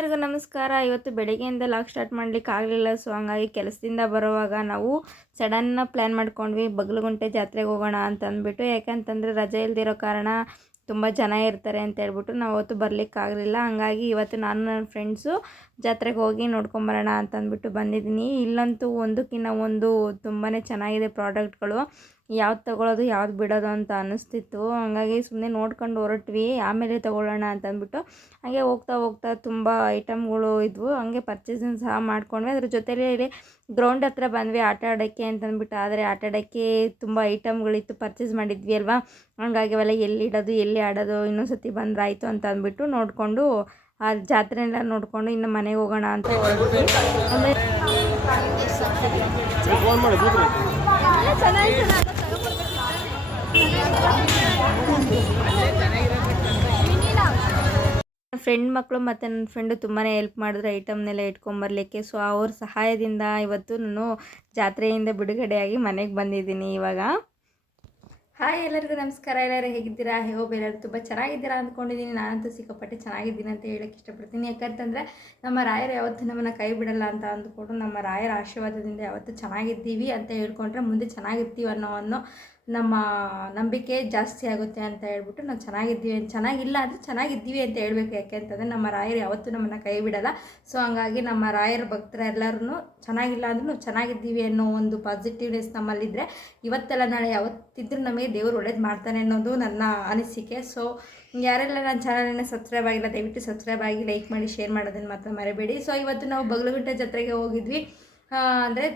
ಎಲ್ಲರಿಗೂ ನಮಸ್ಕಾರ. ಇವತ್ತು ಬೆಳಗ್ಗೆಯಿಂದ ಲಾಗ್ ಸ್ಟಾರ್ಟ್ ಮಾಡ್ಲಿಕ್ಕೆ ಆಗಲಿಲ್ಲ. ಸೊ ಹಂಗಾಗಿ ಕೆಲಸದಿಂದ ಬರುವಾಗ ನಾವು ಸಡನ್ ಪ್ಲ್ಯಾನ್ ಮಾಡ್ಕೊಂಡ್ವಿ ಬಗಲಗುಂಟೆ ಜಾತ್ರೆಗೆ ಹೋಗೋಣ ಅಂತ ಅಂದ್ಬಿಟ್ಟು. ಯಾಕಂತಂದರೆ ರಜೆ ಇಲ್ದಿರೋ ಕಾರಣ ತುಂಬ ಜನ ಇರ್ತಾರೆ ಅಂತ ಹೇಳ್ಬಿಟ್ಟು ನಾವು ಅವತ್ತು ಬರಲಿಕ್ಕಾಗಲಿಲ್ಲ. ಹಂಗಾಗಿ ಇವತ್ತು ನಾನು ನನ್ನ ಫ್ರೆಂಡ್ಸು ಜಾತ್ರೆಗೆ ಹೋಗಿ ನೋಡ್ಕೊಂಬರೋಣ ಅಂತ ಅಂದ್ಬಿಟ್ಟು ಬಂದಿದ್ದೀನಿ. ಇಲ್ಲಂತೂ ಒಂದಕ್ಕಿಂತ ಒಂದು ತುಂಬಾ ಚೆನ್ನಾಗಿದೆ ಪ್ರಾಡಕ್ಟ್ಗಳು. ಯಾವ್ದು ತೊಗೊಳೋದು ಯಾವ್ದು ಬಿಡೋದು ಅಂತ ಅನ್ನಿಸ್ತಿತ್ತು. ಹಂಗಾಗಿ ಸುಮ್ಮನೆ ನೋಡ್ಕೊಂಡು ಹೊರಟ್ವಿ, ಆಮೇಲೆ ತೊಗೊಳ್ಳೋಣ ಅಂತ ಅಂದ್ಬಿಟ್ಟು. ಹಾಗೆ ಹೋಗ್ತಾ ಹೋಗ್ತಾ ತುಂಬ ಐಟಮ್ಗಳು ಇದ್ವು. ಹಂಗೆ ಪರ್ಚೇಸಿಂಗ್ ಸಹ ಮಾಡ್ಕೊಂಡ್ವಿ. ಅದ್ರ ಜೊತೆಲೇ ಇಲ್ಲಿ ಗ್ರೌಂಡ್ ಹತ್ರ ಬಂದ್ವಿ ಆಟ ಆಡೋಕ್ಕೆ ಅಂತಂದ್ಬಿಟ್ಟು. ಆದರೆ ಆಟ ಆಡೋಕ್ಕೆ ತುಂಬ ಐಟಮ್ಗಳಿತ್ತು, ಪರ್ಚೇಸ್ ಮಾಡಿದ್ವಿ ಅಲ್ವಾ. ಹಂಗಾಗಿ ಅವೆಲ್ಲ ಎಲ್ಲಿ ಇಡೋದು ಎಲ್ಲಿ ಆಡೋದು, ಇನ್ನೊಂದು ಸತಿ ಬಂದ್ರಾಯ್ತು ಅಂತ ಅಂದ್ಬಿಟ್ಟು ನೋಡಿಕೊಂಡು ಆ ಜಾತ್ರೆನೆಲ್ಲ ನೋಡಿಕೊಂಡು ಇನ್ನು ಮನೆಗೆ ಹೋಗೋಣ ಅಂತ ಹೊರಟ್ವಿ. ಫ್ರೆಂಡ್ ಮಕ್ಕಳು ಮತ್ತು ನನ್ನ ಫ್ರೆಂಡು ತುಂಬಾ ಹೆಲ್ಪ್ ಮಾಡಿದ್ರು ಐಟಮ್ನೆಲ್ಲ ಇಟ್ಕೊಂಬರ್ಲಿಕ್ಕೆ. ಸೊ ಅವ್ರ ಸಹಾಯದಿಂದ ಇವತ್ತು ನಾನು ಜಾತ್ರೆಯಿಂದ ಬಿಡುಗಡೆಯಾಗಿ ಮನೆಗೆ ಬಂದಿದ್ದೀನಿ ಇವಾಗ. ಹಾಯ್, ಎಲ್ಲರಿಗೂ ನಮಸ್ಕಾರ. ಎಲ್ಲರೂ ಹೇಗಿದ್ದೀರಾ? ಹೋಪ್ ಎಲ್ಲರೂ ತುಂಬ ಚೆನ್ನಾಗಿದ್ದೀರಾ ಅಂದ್ಕೊಂಡಿದ್ದೀನಿ. ನಾನಂತೂ ಸಿಕ್ಕಾಪಟ್ಟೆ ಚೆನ್ನಾಗಿದ್ದೀನಿ ಅಂತ ಹೇಳೋಕ್ಕೆ ಇಷ್ಟಪಡ್ತೀನಿ. ಯಾಕಂತಂದರೆ ನಮ್ಮ ರಾಯರು ಯಾವತ್ತೂ ನಮ್ಮನ್ನು ಕೈ ಬಿಡಲ್ಲ ಅಂತ ಅಂದ್ಕೊಂಡು, ನಮ್ಮ ರಾಯರ ಆಶೀರ್ವಾದದಿಂದ ಯಾವತ್ತೂ ಚೆನ್ನಾಗಿದ್ದೀವಿ ಅಂತ ಹೇಳ್ಕೊಂಡ್ರೆ ಮುಂದೆ ಚೆನ್ನಾಗಿರ್ತೀವಿ ಅನ್ನೋ ನಮ್ಮ ನಂಬಿಕೆ ಜಾಸ್ತಿ ಆಗುತ್ತೆ ಅಂತ ಹೇಳ್ಬಿಟ್ಟು ನಾವು ಚೆನ್ನಾಗಿಲ್ಲ ಅಂದರೆ ಚೆನ್ನಾಗಿದ್ದೀವಿ ಅಂತ ಹೇಳ್ಬೇಕು. ಯಾಕೆಂತಂದರೆ ನಮ್ಮ ರಾಯರು ಯಾವತ್ತೂ ನಮ್ಮನ್ನು ಕೈ ಬಿಡಲ್ಲ. ಸೊ ಹಂಗಾಗಿ ನಮ್ಮ ರಾಯರ ಭಕ್ತರ ಎಲ್ಲರೂ ಚೆನ್ನಾಗಿಲ್ಲ ಅಂದ್ರೂ ನಾವು ಚೆನ್ನಾಗಿದ್ದೀವಿ ಅನ್ನೋ ಒಂದು ಪಾಸಿಟಿವ್ನೆಸ್ ನಮ್ಮಲ್ಲಿದ್ದರೆ ಇವತ್ತೆಲ್ಲ ನಾಳೆ ಯಾವತ್ತಿದ್ರೂ ನಮಗೆ ದೇವರು ಒಳ್ಳೇದು ಮಾಡ್ತಾನೆ ಅನ್ನೋದು ನನ್ನ ಅನಿಸಿಕೆ. ಸೊ ಯಾರೆಲ್ಲ ನನ್ನ ಚಾನಲನ್ನು ಸಬ್ಸ್ಕ್ರೈಬ್ ಆಗಿಲ್ಲ ದಯವಿಟ್ಟು ಸಬ್ಸ್ಕ್ರೈಬ್ ಆಗಿ, ಲೈಕ್ ಮಾಡಿ, ಶೇರ್ ಮಾಡೋದನ್ನು ಮಾತ್ರ ಮರಿಬೇಡಿ. ಸೊ ಇವತ್ತು ನಾವು ಬಗಲಗುಂಟೆ ಜಾತ್ರೆಗೆ ಹೋಗಿದ್ವಿ. ಅಂದರೆ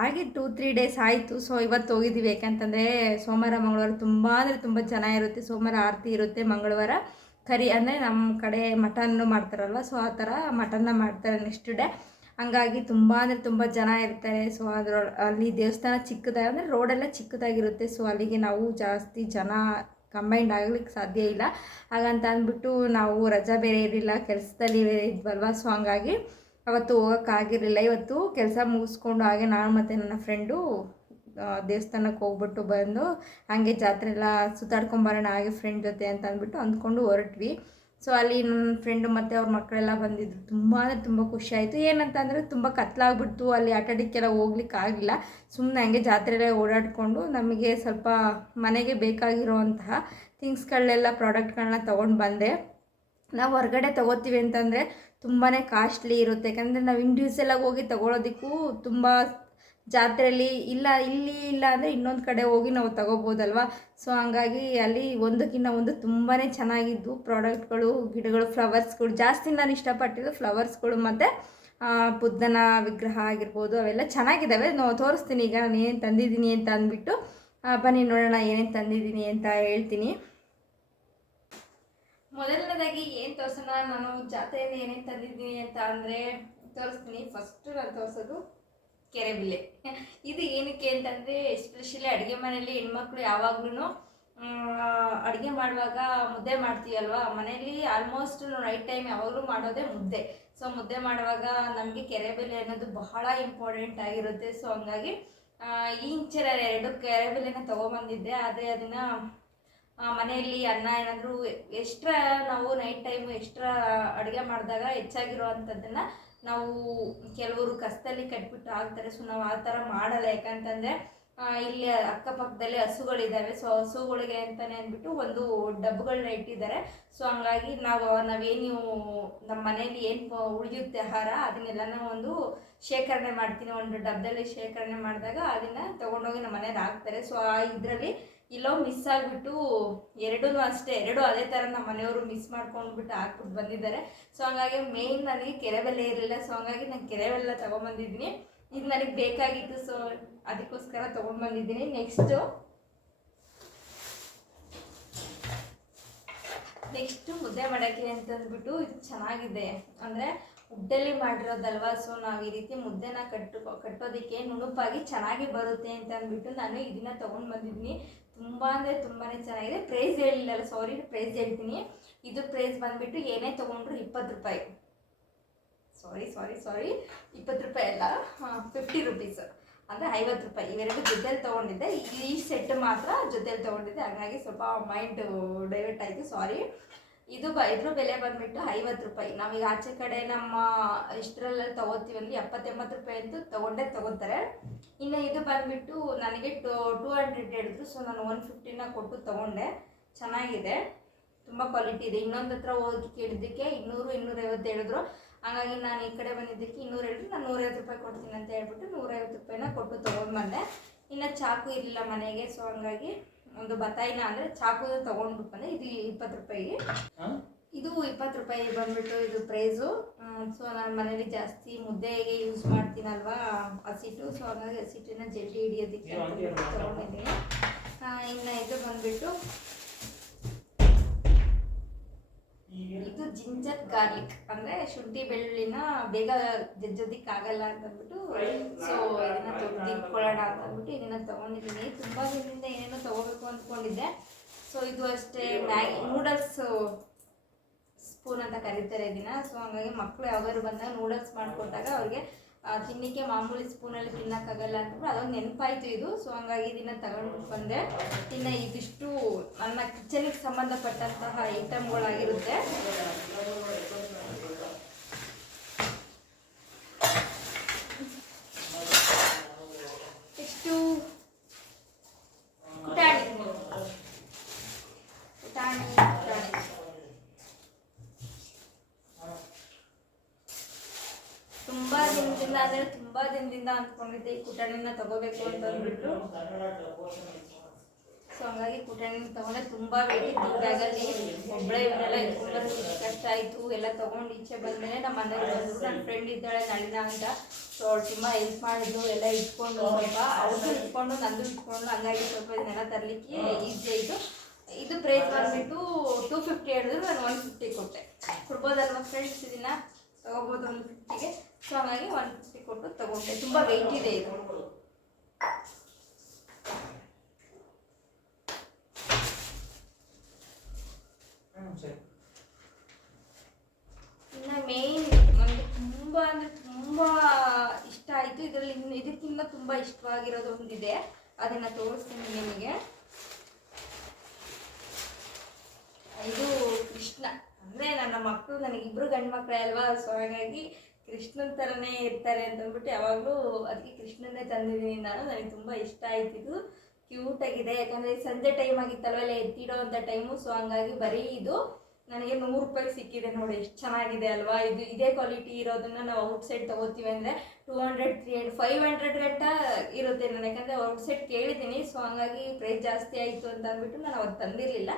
ಹಾಗೆ 2-3 ಡೇಸ್ ಆಯಿತು. ಸೊ ಇವತ್ತು ಹೋಗಿದ್ದೀವಿ. ಯಾಕಂತಂದರೆ ಸೋಮವಾರ ಮಂಗಳವಾರ ತುಂಬ ಜನ ಇರುತ್ತೆ. ಸೋಮವಾರ ಆರತಿ ಇರುತ್ತೆ, ಮಂಗಳವಾರ ಕರಿ ಅಂದರೆ ನಮ್ಮ ಕಡೆ ಮಟನ್ನು ಮಾಡ್ತಾರಲ್ವ. ಸೊ ಆ ಥರ ಮಟನ್ನ ಮಾಡ್ತಾರೆ ನೆಕ್ಸ್ಟ್ ಡೇ. ಹಂಗಾಗಿ ತುಂಬ ಜನ ಇರ್ತಾರೆ. ಸೊ ಅಲ್ಲಿ ದೇವಸ್ಥಾನ ಚಿಕ್ಕದಾಗಿ ಅಂದರೆ ರೋಡೆಲ್ಲ ಚಿಕ್ಕದಾಗಿರುತ್ತೆ. ಸೊ ಅಲ್ಲಿಗೆ ನಾವು ಜಾಸ್ತಿ ಜನ ಕಂಬೈಂಡ್ ಆಗಲಿಕ್ಕೆ ಸಾಧ್ಯ ಇಲ್ಲ. ಹಾಗಂತ ಅಂದ್ಬಿಟ್ಟು ನಾವು ರಜಾ ಬೇರೆ ಇರಲಿಲ್ಲ, ಕೆಲಸದಲ್ಲಿ ಬೇರೆ ಇದ್ವಲ್ವ. ಸೊ ಹಂಗಾಗಿ ಅವತ್ತು ಹೋಗೋಕ್ಕಾಗಿರಲಿಲ್ಲ. ಇವತ್ತು ಕೆಲಸ ಮುಗಿಸ್ಕೊಂಡು ಹಾಗೆ ನಾನು ಮತ್ತು ನನ್ನ ಫ್ರೆಂಡು ದೇವಸ್ಥಾನಕ್ಕೆ ಹೋಗ್ಬಿಟ್ಟು ಬಂದು ಹಾಗೆ ಜಾತ್ರೆ ಎಲ್ಲ ಸುತ್ತಾಡ್ಕೊಂಬರೋಣ ಹಾಗೆ ಫ್ರೆಂಡ್ ಜೊತೆ ಅಂತ ಅಂದ್ಬಿಟ್ಟು ಅಂದ್ಕೊಂಡು ಹೊರಟ್ವಿ. ಸೊ ಅಲ್ಲಿ ನನ್ನ ಫ್ರೆಂಡು ಮತ್ತು ಅವ್ರ ಮಕ್ಕಳೆಲ್ಲ ಬಂದಿದ್ರು. ತುಂಬ ಖುಷಿ ಆಯಿತು. ಏನಂತ ಅಂದರೆ ತುಂಬ ಕತ್ಲಾಗ್ಬಿಟ್ಟು ಅಲ್ಲಿ ಆಟ ಆಡೋಕ್ಕೆಲ್ಲ ಹೋಗ್ಲಿಕ್ಕೆ ಆಗಲಿಲ್ಲ. ಸುಮ್ಮನೆ ಹಂಗೆ ಜಾತ್ರೆಯಲ್ಲೇ ಓಡಾಡಿಕೊಂಡು ನಮಗೆ ಸ್ವಲ್ಪ ಮನೆಗೆ ಬೇಕಾಗಿರೋವಂತಹ ಥಿಂಗ್ಸ್ಗಳನ್ನೆಲ್ಲ ಪ್ರಾಡಕ್ಟ್ಗಳನ್ನ ತೊಗೊಂಡು ಬಂದೆ. ನಾವು ಹೊರಗಡೆ ತೊಗೋತೀವಿ ಅಂತಂದರೆ ತುಂಬಾ ಕಾಸ್ಟ್ಲಿ ಇರುತ್ತೆ. ಯಾಕಂದರೆ ನಾವು ಇಂಡಿವಿಜುವಲಾಗಿ ಹೋಗಿ ತೊಗೊಳೋದಕ್ಕೂ ತುಂಬ ಜಾತ್ರೆಯಲ್ಲಿ ಇಲ್ಲ ಅಂದರೆ ಇನ್ನೊಂದು ಕಡೆ ಹೋಗಿ ನಾವು ತೊಗೋಬೋದಲ್ವ. ಸೊ ಹಂಗಾಗಿ ಅಲ್ಲಿ ಒಂದಕ್ಕಿಂತ ಒಂದು ತುಂಬಾ ಚೆನ್ನಾಗಿದ್ದು ಪ್ರಾಡಕ್ಟ್ಗಳು, ಗಿಡಗಳು, ಫ್ಲವರ್ಸ್ಗಳು. ಜಾಸ್ತಿ ನಾನು ಇಷ್ಟಪಟ್ಟಿದ್ದು ಫ್ಲವರ್ಸ್ಗಳು ಮತ್ತು ಬುದ್ಧನ ವಿಗ್ರಹ ಆಗಿರ್ಬೋದು, ಅವೆಲ್ಲ ಚೆನ್ನಾಗಿದ್ದಾವೆ. ನಾವು ತೋರಿಸ್ತೀನಿ ಈಗ ನಾನು ಏನೇನು ತಂದಿದ್ದೀನಿ ಅಂತ ಅಂದ್ಬಿಟ್ಟು. ಬನ್ನಿ ನೋಡೋಣ ಏನೇನು ತಂದಿದ್ದೀನಿ ಅಂತ ಹೇಳ್ತೀನಿ. ಮೊದಲನೇದಾಗಿ ಏನು ತೋರಿಸೋಣ, ನಾನು ಜಾತ್ರೆಯಿಂದ ಏನೇನು ತಂದಿದ್ದೀನಿ ಅಂತ ಅಂದರೆ ತೋರಿಸ್ತೀನಿ. ಫಸ್ಟು ನಾನು ತೋರಿಸೋದು ಕೆರೆಬಿಲ್ಲೆ. ಇದು ಏನಕ್ಕೆ ಅಂತಂದರೆ ಎಸ್ಪೆಷಲಿ ಅಡುಗೆ ಮನೆಯಲ್ಲಿ ಹೆಣ್ಮಕ್ಳು ಯಾವಾಗ್ಲೂ ಅಡುಗೆ ಮಾಡುವಾಗ ಮುದ್ದೆ ಮಾಡ್ತೀವಲ್ವ. ಮನೇಲಿ ಆಲ್ಮೋಸ್ಟ್ ನೈಟ್ ಟೈಮ್ ಯಾವಾಗಲೂ ಮಾಡೋದೇ ಮುದ್ದೆ. ಸೊ ಮುದ್ದೆ ಮಾಡುವಾಗ ನಮಗೆ ಕೆರೆಬಿಲ್ಲೆ ಅನ್ನೋದು ಬಹಳ ಇಂಪಾರ್ಟೆಂಟ್ ಆಗಿರುತ್ತೆ. ಸೊ ಹಂಗಾಗಿ ಇಂಚರ 2 ಕೆರೆಬಿಲ್ಲೆನ ತೊಗೊಂಬಂದಿದ್ದೆ. ಆದರೆ ಅದನ್ನು ಮನೆಯಲ್ಲಿ ಅನ್ನ ಏನಾದರೂ ಎಕ್ಸ್ಟ್ರಾ ನಾವು ನೈಟ್ ಟೈಮು ಎಕ್ಸ್ಟ್ರಾ ಅಡುಗೆ ಮಾಡಿದಾಗ ಹೆಚ್ಚಾಗಿರುವಂಥದ್ದನ್ನು ನಾವು ಕೆಲವರು ಕಸದಲ್ಲಿ ಕಟ್ಬಿಟ್ಟು ಹಾಕ್ತಾರೆ. ಸೊ ನಾವು ಆ ಥರ ಮಾಡಲ್ಲ. ಯಾಕಂತಂದರೆ ಇಲ್ಲಿ ಅಕ್ಕಪಕ್ಕದಲ್ಲಿ ಹಸುಗಳಿದ್ದಾವೆ. ಸೊ ಹಸುಗಳಿಗೆ ಅಂತಲೇ ಅಂದ್ಬಿಟ್ಟು ಒಂದು ಡಬ್ಬುಗಳನ್ನ ಇಟ್ಟಿದ್ದಾರೆ. ಸೊ ಹಂಗಾಗಿ ನಾವೇನು ನಮ್ಮ ಮನೇಲಿ ಏನು ಉಳಿಯುತ್ತೆ ಆಹಾರ ಅದನ್ನೆಲ್ಲ ಒಂದು ಶೇಖರಣೆ ಮಾಡ್ತೀನಿ. ಒಂದು ಡಬ್ಬದಲ್ಲಿ ಶೇಖರಣೆ ಮಾಡಿದಾಗ ಅದನ್ನು ತೊಗೊಂಡೋಗಿ ನಮ್ಮ ಮನೇಲಿ ಹಾಕ್ತಾರೆ. ಸೊ ಇದರಲ್ಲಿ ಇಲ್ಲೋ ಮಿಸ್ ಆಗಿಬಿಟ್ಟು ಎರಡೂ ಅದೇ ಥರ ನಮ್ಮ ಮನೆಯವರು ಮಿಸ್ ಮಾಡ್ಕೊಂಡ್ಬಿಟ್ಟು ಹಾಕ್ಬಿಟ್ಟು ಬಂದಿದ್ದಾರೆ. ಸೊ ಹಂಗಾಗಿ ಮೇಯ್ನ್ ನನಗೆ ಕೆರೆಬೆಲ್ಲೆ ಇರಲಿಲ್ಲ. ಸೊ ಹಂಗಾಗಿ ನಾನು ಕೆರೆಬೆಲ್ಲ ತೊಗೊಂಬಂದಿದ್ದೀನಿ. ಇದು ನನಗೆ ಬೇಕಾಗಿತ್ತು. ಸೊ ಅದಕ್ಕೋಸ್ಕರ ತೊಗೊಂಡ್ಬಂದಿದ್ದೀನಿ. ನೆಕ್ಸ್ಟು ಮುದ್ದೆ ಮಾಡೋಕ್ಕೆ ಅಂತಂದ್ಬಿಟ್ಟು ಇದು ಚೆನ್ನಾಗಿದೆ. ಅಂದರೆ ಉಡ್ಡಲ್ಲಿ ಮಾಡಿರೋದಲ್ವ. ಸೊ ನಾವು ಈ ರೀತಿ ಮುದ್ದೆನ ಕಟ್ಟೋದಕ್ಕೆ ನುಣುಪಾಗಿ ಚೆನ್ನಾಗಿ ಬರುತ್ತೆ ಅಂತ ಅಂದ್ಬಿಟ್ಟು ನಾನು ಇದನ್ನು ತೊಗೊಂಡು ಬಂದಿದ್ದೀನಿ. ತುಂಬ ಚೆನ್ನಾಗಿದೆ. ಪ್ರೈಸ್ ಹೇಳಿಲ್ಲಲ್ಲ, ಪ್ರೈಸ್ ಹೇಳ್ತೀನಿ. ಇದು ಪ್ರೈಸ್ ಬಂದುಬಿಟ್ಟು ಏನೇ ತೊಗೊಂಡ್ರು 20 ರೂಪಾಯಿ. ಸಾರಿ 20 ರೂಪಾಯಿ ಅಲ್ಲ, 50 ರುಪೀಸ್. ಅಂದರೆ 50 ರೂಪಾಯಿ. ಇವೆರಡು ಜೊತೆಲಿ ತೊಗೊಂಡಿದ್ದೆ. ಈ ಸೆಟ್ ಮಾತ್ರ ಜೊತೆಲಿ ತೊಗೊಂಡಿದ್ದೆ. ಹಾಗಾಗಿ ಸ್ವಲ್ಪ ಮೈಂಡ್ ಡೈವರ್ಟ್ ಆಯಿತು, ಸಾರಿ. ಇದ್ರ ಬೆಲೆ ಬಂದ್ಬಿಟ್ಟು 50 ರೂಪಾಯಿ. ನಾವೀಗ ಆಚೆ ಕಡೆ ನಮ್ಮ ಇಷ್ಟರಲ್ಲ ತಗೋತೀವಿ ಅಂದರೆ 70-80 ರೂಪಾಯಿ ಅಂತೂ ತಗೋತಾರೆ. ಇನ್ನು ಇದು ಬಂದ್ಬಿಟ್ಟು ನನಗೆ 200 ಹೇಳಿದ್ರು. ಸೊ ನಾನು 150ನ ಕೊಟ್ಟು ತಗೊಂಡೆ. ಚೆನ್ನಾಗಿದೆ, ತುಂಬ ಕ್ವಾಲಿಟಿ ಇದೆ. ಇನ್ನೊಂದು ಹತ್ರ ಹೋಗಿ ಕೇಳಿದ್ದಕ್ಕೆ 200-250 ಹೇಳಿದ್ರು. ಹಾಗಾಗಿ ನಾನು ಈ ಕಡೆ ಬಂದಿದ್ದಕ್ಕೆ 200 ಹೇಳಿದ್ರು. ನಾನು 150 ರೂಪಾಯಿ ಕೊಡ್ತೀನಿ ಅಂತ ಹೇಳ್ಬಿಟ್ಟು 150 ರೂಪಾಯಿನ ಕೊಟ್ಟು ತೊಗೊಂಡು ಬಂದೆ. ಇನ್ನು ಚಾಕು ಇರಲಿಲ್ಲ ಮನೆಗೆ, ಸೊ ಹಂಗಾಗಿ ಒಂದು ಬತಾಯಿನ ಅಂದರೆ ಚಾಕು ತೊಗೊಂಡು ಬಂದೆ. ಇದು 20 ರೂಪಾಯಿಗೆ, ಇದು 20 ರೂಪಾಯಿ ಬಂದ್ಬಿಟ್ಟು ಇದು ಪ್ರೈಸು. ಸೊ ನಾನು ಮನೇಲಿ ಜಾಸ್ತಿ ಮುದ್ದೆಗೆ ಯೂಸ್ ಮಾಡ್ತೀನಲ್ವಾ ಹಸಿಟ್ಟು, ಸೊ ಹಾಗಾಗಿ ಹಸಿಟ್ಟಿನ ಜಲ್ದಿ ಹಿಡಿಯೋದಕ್ಕೆ ತೊಗೊಂಡಿದ್ದೀನಿ. ಇನ್ನು ಇದು ಬಂದ್ಬಿಟ್ಟು ಇದು ಜಿಂಜರ್ ಗಾರ್ಲಿಕ್ ಅಂದರೆ ಶುಂಠಿ ಬೆಳ್ಳುಳ್ಳಿನ ಬೇಗ ಜಜ್ಜೋದಿಕ್ಕಾಗಲ್ಲ ಅಂತಂದ್ಬಿಟ್ಟು ಸೊ ಇದನ್ನು ತೆಗೆದಿಟ್ಕೊಳ್ಳೋಣ ಅಂತಂದ್ಬಿಟ್ಟು ಇದನ್ನು ತೊಗೊಂಡಿದ್ದೀನಿ. ತುಂಬ ದಿನದಿಂದ ಏನೇನೋ ತೊಗೋಬೇಕು ಅಂದ್ಕೊಂಡಿದ್ದೆ. ಸೊ ಇದು ಅಷ್ಟೇ ಮ್ಯಾಗಿ ನೂಡಲ್ಸ್ ಸ್ಪೂನ್ ಅಂತ ಕರೀತಾರೆ ಇದನ್ನು. ಸೊ ಹಾಗಾಗಿ ಮಕ್ಕಳು ಯಾವಾಗಾದ್ರು ಬಂದಾಗ ನೂಡಲ್ಸ್ ಮಾಡಿಕೊಟ್ಟಾಗ ಅವ್ರಿಗೆ ತಿನ್ನಲಿಕ್ಕೆ ಮಾಮೂಲಿ ಸ್ಪೂನಲ್ಲಿ ತಿನ್ನೋಕ್ಕಾಗಲ್ಲ ಅಂದ್ಬಿಟ್ಟು ಅದೊಂದು ನೆನಪಾಯಿತು ಇದು. ಸೊ ಹಂಗಾಗಿ ಇದನ್ನು ತಗೊಂಡು ಬಂದೆ. ಇನ್ನು ಇದಿಷ್ಟು ನನ್ನ ಕಿಚನ್ಗೆ ಸಂಬಂಧಪಟ್ಟಂತಹ ಐಟಮ್ಗಳಾಗಿರುತ್ತೆ. ಇಷ್ಟು ಪುಟಾಣಿ ತುಂಬ ದಿನದಿಂದ ಅಂದ್ಕೊಂಡಿದ್ದೆ ಈ ಕುಟಾಣಿನ ತಗೋಬೇಕು ಅಂತ ಅಂದ್ಬಿಟ್ಟು. ಸೊ ಹಂಗಾಗಿ ಕುಟಾಣಿನ ತಗೊಂಡೆ. ತುಂಬ ವೇಟ್ ಇತ್ತು ಬ್ಯಾಗಲ್ಲಿ. ಒಬ್ಬಳೇ ಇವನ್ನೆಲ್ಲ ಇಟ್ಕೊಂಡು ಕಷ್ಟ ಆಯಿತು. ಎಲ್ಲ ತೊಗೊಂಡು ಈಚೆ ಬಂದಮೇಲೆ ನಮ್ಮ ಮನೆಗೆ ಬಂದರು. ನನ್ನ ಫ್ರೆಂಡ್ ಇದ್ದಾಳೆ ನಳಿನ ಅಂತ. ಸೊ ಅವಳು ತುಂಬ ಹೆಲ್ಪ್ ಮಾಡಿದ್ಲು. ಎಲ್ಲ ಇಟ್ಕೊಂಡು ಸ್ವಲ್ಪ ಅವ್ರದ್ದು ಇಟ್ಕೊಂಡು ನಂದು ಇಟ್ಕೊಂಡು, ಹಂಗಾಗಿ ಸ್ವಲ್ಪ ಇದನ್ನೆಲ್ಲ ತರಲಿಕ್ಕೆ ಈಸಿ ಆಯಿತು. ಇದು ಪ್ರೈಸ್ ಬಂದ್ಬಿಟ್ಟು 250 ಹೇಳಿದ್ರು. ನಾನು 150 ಕೊಟ್ಟೆ. ಕೊಡ್ಬೋದಲ್ವ ಫ್ರೆಂಡ್ಸ್, ಇದನ್ನು ತಗೋಬೋದು 150ಗೆ. ಸೊ ಹಾಗಾಗಿ 150 ಕೊಟ್ಟು ತಗೊಂಡೆ. ತುಂಬ ವೆಯ್ಟ್ ಇದೆ ಇದು. ಇನ್ನು ಮೇಯ್ನ್ ನನಗೆ ತುಂಬ ಅಂದರೆ ತುಂಬ ಇಷ್ಟ ಆಯಿತು. ಇದರಲ್ಲಿ ಇದಕ್ಕಿಂತ ತುಂಬ ಇಷ್ಟವಾಗಿರೋದು ಒಂದಿದೆ, ಅದನ್ನು ತೋರಿಸ್ತೀನಿ ನಿಮಗೆ. ಇದು ಕೃಷ್ಣ ಅಂದರೆ ನನ್ನ ಮಕ್ಕಳು, ನನಗಿಬ್ಬರು ಗಂಡು ಮಕ್ಕಳೇ ಅಲ್ವಾ. ಸೊ ಹಾಗಾಗಿ ಕೃಷ್ಣನ ಥರನೇ ಇರ್ತಾರೆ ಅಂತಂದ್ಬಿಟ್ಟು ಯಾವಾಗಲೂ ಅದಕ್ಕೆ ಕೃಷ್ಣನೇ ತಂದಿದ್ದೀನಿ ನಾನು. ನನಗೆ ತುಂಬ ಇಷ್ಟ ಆಯ್ತಿದ್ದು, ಕ್ಯೂಟಾಗಿದೆ. ಯಾಕಂದರೆ ಸಂಜೆ ಟೈಮ್ ಆಗಿತ್ತಲ್ವ, ಎಲ್ಲ ಎತ್ತಿಡೋ ಅಂಥ ಟೈಮು. ಸೊ ಹಂಗಾಗಿ ಬರೀ ಇದು ನನಗೆ 100 ರೂಪಾಯಿ ಸಿಕ್ಕಿದೆ. ನೋಡಿ ಎಷ್ಟು ಚೆನ್ನಾಗಿದೆ ಅಲ್ವಾ. ಇದೇ ಕ್ವಾಲಿಟಿ ಇರೋದನ್ನು ನಾವು ಔಟ್ಸೈಡ್ ತೊಗೋತೀವಿ ಅಂದರೆ 200, 300, 500 ಗಂಟ ಇರುತ್ತೆ. ನಾನು ಯಾಕಂದರೆ ಔಟ್ಸೈಡ್ ಕೇಳಿದ್ದೀನಿ. ಸೊ ಹಂಗಾಗಿ ಪ್ರೈಸ್ ಜಾಸ್ತಿ ಆಯಿತು ಅಂತ ಅಂದ್ಬಿಟ್ಟು ನಾನು ಅವತ್ತು ತಂದಿರಲಿಲ್ಲ.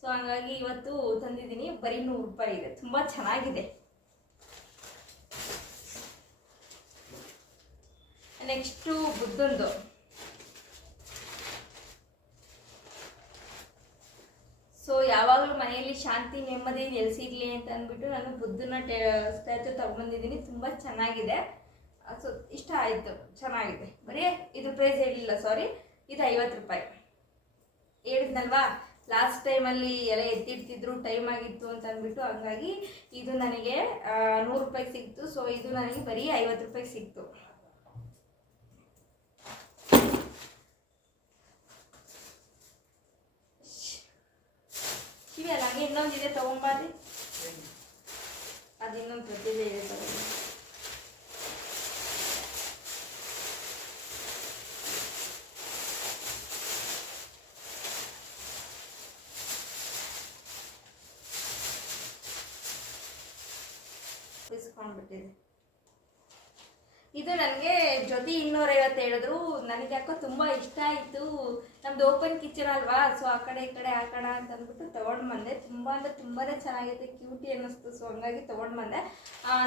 ಸೊ ಹಂಗಾಗಿ ಇವತ್ತು ತಂದಿದ್ದೀನಿ. ಬರೀ 100 ರೂಪಾಯಿ ಇದೆ. ತುಂಬ ಚೆನ್ನಾಗಿದೆ. ನೆಕ್ಸ್ಟು ಬುದ್ಧಂದು. ಸೊ ಯಾವಾಗಲೂ ಮನೆಯಲ್ಲಿ ಶಾಂತಿ ನೆಮ್ಮದಿ ನೆಲೆಸಿರ್ಲಿ ಅಂತ ಅಂದ್ಬಿಟ್ಟು ನಾನು ಬುದ್ಧನ ಸ್ಟ್ಯಾಚು ತಗೊಂಡಿದ್ದೀನಿ. ತುಂಬ ಚೆನ್ನಾಗಿದೆ. ಸೊ ಇಷ್ಟ ಆಯಿತು, ಚೆನ್ನಾಗಿದೆ. ಬರೀ ಇದು ಪ್ರೈಸ್ ಹೇಳಿಲ್ಲ, ಸಾರಿ, ಇದು 50 ರೂಪಾಯಿ ಹೇಳಿದ್ನಲ್ವಾ. ಲಾಸ್ಟ್ ಟೈಮಲ್ಲಿ ಎಲ್ಲ ಎತ್ತಿಡ್ತಿದ್ರು, ಟೈಮ್ ಆಗಿತ್ತು ಅಂತ ಅಂದ್ಬಿಟ್ಟು. ಹಂಗಾಗಿ ಇದು ನನಗೆ 100 ರೂಪಾಯಿಗೆ ಸಿಕ್ತು. ಸೊ ಇದು ನನಗೆ ಬರೀ 50 ರೂಪಾಯಿಗೆ ಸಿಕ್ತು. ಶಿವಿ ಅಲ್ಲ, ಹಂಗೆ ಇನ್ನೊಂದಿದೆ ತೊಗೊಂಬಾರ್ರಿ. ಅದು ಇನ್ನೊಂದು ಪ್ರತಿದೆ ಇದೆ ತಗೊಂಡು. ಬಿಟ್ಟಿದೆ. ಇದು ನನಗೆ ಜೊತೆ 250 ಹೇಳಿದ್ರು. ನನಗೆ ಯಾಕೋ ತುಂಬ ಇಷ್ಟ ಆಯಿತು. ನಮ್ದು ಓಪನ್ ಕಿಚನ್ ಅಲ್ವಾ. ಸೊ ಆ ಕಡೆ ಈ ಕಡೆ ಹಾಕೋಣ ಅಂತ ಅಂದ್ಬಿಟ್ಟು ತೊಗೊಂಡು ಬಂದೆ. ತುಂಬ ಅಂದರೆ ತುಂಬಾ ಚೆನ್ನಾಗೈತೆ, ಕ್ಯೂಟಿ ಅನ್ನಿಸ್ತು. ಸೊ ಹಂಗಾಗಿ ತೊಗೊಂಡು ಬಂದೆ.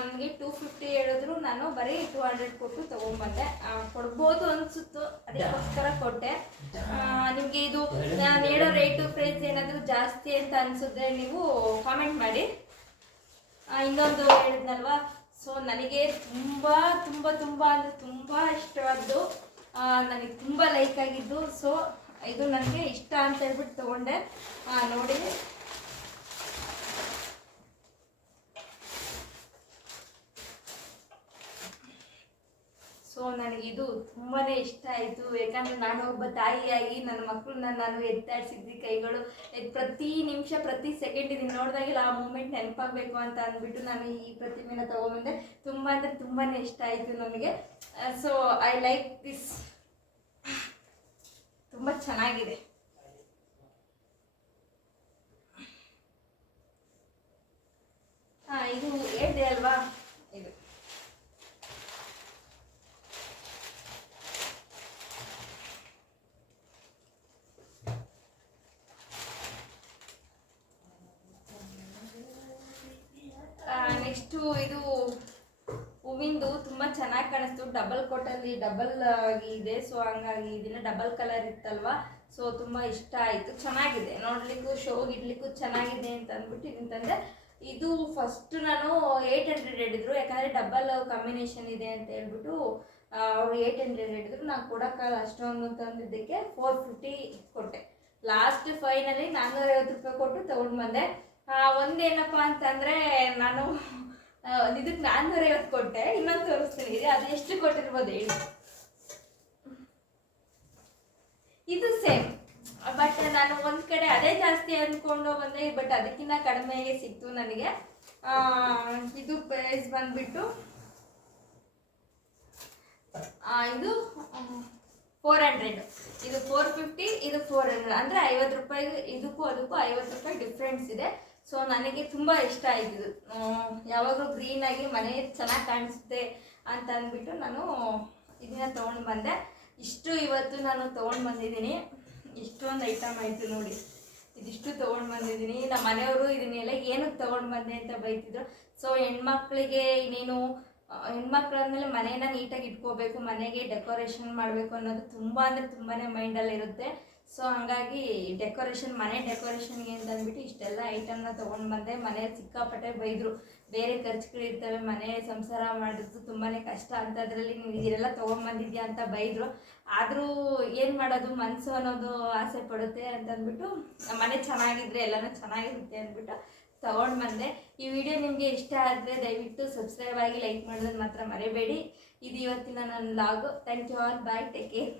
ನನಗೆ 250 ಹೇಳಿದ್ರು. ನಾನು ಬರೀ 200 ಕೊಟ್ಟು ತೊಗೊಂಡ್ಬಂದೆ. ಕೊಡ್ಬೋದು ಅನಿಸುತ್ತು, ಅದಕ್ಕೋಸ್ಕರ ಕೊಟ್ಟೆ. ನಿಮಗೆ ಇದು ನಾನು ಹೇಳೋ ರೇಟು ಪ್ರೈಸ್ ಏನಾದರೂ ಜಾಸ್ತಿ ಅಂತ ಅನಿಸಿದ್ರೆ ನೀವು ಕಾಮೆಂಟ್ ಮಾಡಿ. ಇನ್ನೊಂದು ಹೇಳಿದ್ನಲ್ವಾ, ಸೊ ನನಗೆ ತುಂಬ ತುಂಬ ತುಂಬ ಅಂದರೆ ತುಂಬ ಇಷ್ಟವಾದ್ದು, ನನಗೆ ತುಂಬ ಲೈಕ್ ಆಗಿದ್ದು. ಸೊ ಇದು ನನಗೆ ಇಷ್ಟ ಅಂತ ಹೇಳ್ಬಿಟ್ಟು ತೊಗೊಂಡೆ. ನೋಡಿ, ಸೊ ನನಗೆ ನನಗಿದು ತುಂಬಾ ಇಷ್ಟ ಆಯಿತು. ಯಾಕಂದರೆ ನಾನು ಒಬ್ಬ ತಾಯಿಯಾಗಿ ನನ್ನ ಮಕ್ಕಳನ್ನ ನಾನು ಎತ್ತಾಡಿಸಿದ್ದಿ ಕೈಗಳು ಪ್ರತಿ ನಿಮಿಷ ಪ್ರತಿ ಸೆಕೆಂಡ್ ಇದನ್ನು ನೋಡಿದಾಗೆಲ್ಲ ಆ ಮೂಮೆಂಟ್ ನೆನಪಾಗಬೇಕು ಅಂತ ಅಂದ್ಬಿಟ್ಟು ನಾನು ಈ ಪ್ರತಿಮೆನ ತೊಗೊಂಬಂದೆ. ತುಂಬ ಅಂದರೆ ತುಂಬಾ ಇಷ್ಟ ಆಯಿತು ನನಗೆ. ಸೊ ಐ ಲೈಕ್ ದಿಸ್, ತುಂಬ ಚೆನ್ನಾಗಿದೆ. ಇದು ಹೇಳಿದೆ ಅಲ್ವಾ, ಇದು ನೆಕ್ಸ್ಟು ಇದು ಹೂವಿಂದು ತುಂಬ ಚೆನ್ನಾಗಿ ಕಾಣಿಸ್ತು. ಡಬಲ್ ಕೋಟಲ್ಲಿ ಡಬಲ್ ಆಗಿ ಇದೆ. ಸೊ ಹಂಗಾಗಿ ಇದನ್ನ ಡಬಲ್ ಕಲರ್ ಇತ್ತಲ್ವಾ, ಸೊ ತುಂಬ ಇಷ್ಟ ಆಯಿತು. ಚೆನ್ನಾಗಿದೆ, ನೋಡ್ಲಿಕ್ಕೂ ಶೋಗೆ ಇಡ್ಲಿಕ್ಕೂ ಚೆನ್ನಾಗಿದೆ ಅಂತ ಅಂದ್ಬಿಟ್ಟು ಇದನ್ನ ತಂದೆ. ಇದು ಫಸ್ಟ್ ನಾನು 800 ಹೇಳಿದ್ರು, ಯಾಕಂದರೆ ಡಬಲ್ ಕಾಂಬಿನೇಷನ್ ಇದೆ ಅಂತ ಹೇಳ್ಬಿಟ್ಟು ಅವರು 800 ಹೇಳಿದ್ರು. ನಾನು ಕೊಡೋಕ್ಕಲ್ಲ ಅಷ್ಟೊಂದು ತಂದಿದ್ದಕ್ಕೆ 450 ಕೊಟ್ಟೆ. ಲಾಸ್ಟ್ ಫೈನಲಿ 450 ರೂಪಾಯಿ ಕೊಟ್ಟು ತೊಗೊಂಡು ಬಂದೆ. ಒಂದೇನಪ್ಪ ಅಂತಂದರೆ ನಾನು ಇದಕ್ಕೆ 450 ಕೊಟ್ಟೆ. ಇನ್ನೊಂದು ತೋರಿಸ್ತೀನಿ, ಇದೆ ಅದು ಎಷ್ಟು ಕೊಟ್ಟಿರ್ಬೋದು ಹೇಳಿ. ಇದು ಸೇಮ್, ಬಟ್ ನಾನು ಒಂದು ಕಡೆ ಅದೇ ಜಾಸ್ತಿ ಅಂದ್ಕೊಂಡು ಬಂದೆ, ಬಟ್ ಅದಕ್ಕಿಂತ ಕಡಿಮೆಗೆ ಸಿಕ್ತು ನನಗೆ. ಇದು ಪ್ರೈಸ್ ಬಂದ್ಬಿಟ್ಟು ಇದು 400, ಇದು 450, ಇದು 400, ಅಂದರೆ 50 ರೂಪಾಯಿ. ಇದಕ್ಕೂ ಅದಕ್ಕೂ 50 ರೂಪಾಯಿ ಡಿಫ್ರೆನ್ಸ್ ಇದೆ. ಸೊ ನನಗೆ ತುಂಬ ಇಷ್ಟ ಆಯಿತು. ಯಾವಾಗಲೂ ಗ್ರೀನಾಗಿ ಮನೆ ಚೆನ್ನಾಗಿ ಕಾಣಿಸುತ್ತೆ ಅಂತ ಅಂದ್ಬಿಟ್ಟು ನಾನು ಇದನ್ನ ತೊಗೊಂಡು ಬಂದೆ. ಇಷ್ಟು ಇವತ್ತು ನಾನು ತೊಗೊಂಡು ಬಂದಿದ್ದೀನಿ. ಇಷ್ಟೊಂದು ಐಟಮ್ ಆಯಿತು ನೋಡಿ, ಇದಿಷ್ಟು ತೊಗೊಂಡು ಬಂದಿದ್ದೀನಿ. ನಮ್ಮ ಮನೆಯವರು ಇದನ್ನೆಲ್ಲ ಏನಕ್ಕೆ ತೊಗೊಂಡು ಬಂದೆ ಅಂತ ಬೈತಿದ್ರು. ಸೊ ಹೆಣ್ಮಕ್ಳಿಗೆ ಇನ್ನೇನು ಹೆಣ್ಮಕ್ಳಾದ್ಮೇಲೆ ಮನೇನ ನೀಟಾಗಿ ಇಟ್ಕೋಬೇಕು, ಮನೆಗೆ ಡೆಕೋರೇಷನ್ ಮಾಡಬೇಕು ಅನ್ನೋದು ತುಂಬ ಅಂದರೆ ತುಂಬಾ ಮೈಂಡಲ್ಲಿರುತ್ತೆ. ಸೊ ಹಾಗಾಗಿ ಮನೆ ಡೆಕೋರೇಷನ್ಗೆ ಅಂತ ಅಂದ್ಬಿಟ್ಟು ಇಷ್ಟೆಲ್ಲ ಐಟಮ್ನ ತೊಗೊಂಡು ಬಂದೆ. ಮನೆಯಲ್ಲಿ ಸಿಕ್ಕಾಪಟ್ಟೆ ಬೈದರು, ಬೇರೆ ಖರ್ಚುಗಳಿರ್ತವೆ, ಮನೆ ಸಂಸಾರ ಮಾಡೋದು ತುಂಬಾ ಕಷ್ಟ ಅಂಥದ್ರಲ್ಲಿ ನೀವು ಇದೆಲ್ಲ ತೊಗೊಂಡ್ಬಂದಿದ್ಯಾ ಅಂತ ಬೈದರು. ಆದರೂ ಏನು ಮಾಡೋದು, ಮನಸ್ಸು ಅನ್ನೋದು ಆಸೆ ಪಡುತ್ತೆ ಅಂತಂದ್ಬಿಟ್ಟು ಮನೆ ಚೆನ್ನಾಗಿದ್ರೆ ಎಲ್ಲನೂ ಚೆನ್ನಾಗಿರುತ್ತೆ ಅಂದ್ಬಿಟ್ಟು ತೊಗೊಂಡು ಬಂದೆ. ಈ ವಿಡಿಯೋ ನಿಮಗೆ ಇಷ್ಟ ಆದರೆ ದಯವಿಟ್ಟು ಸಬ್ಸ್ಕ್ರೈಬ್ ಆಗಿ ಲೈಕ್ ಮಾಡೋದನ್ನು ಮಾತ್ರ ಮರಿಬೇಡಿ. ಇದು ಇವತ್ತಿನ ನನ್ನ vlog. Thank you all, bye, take care.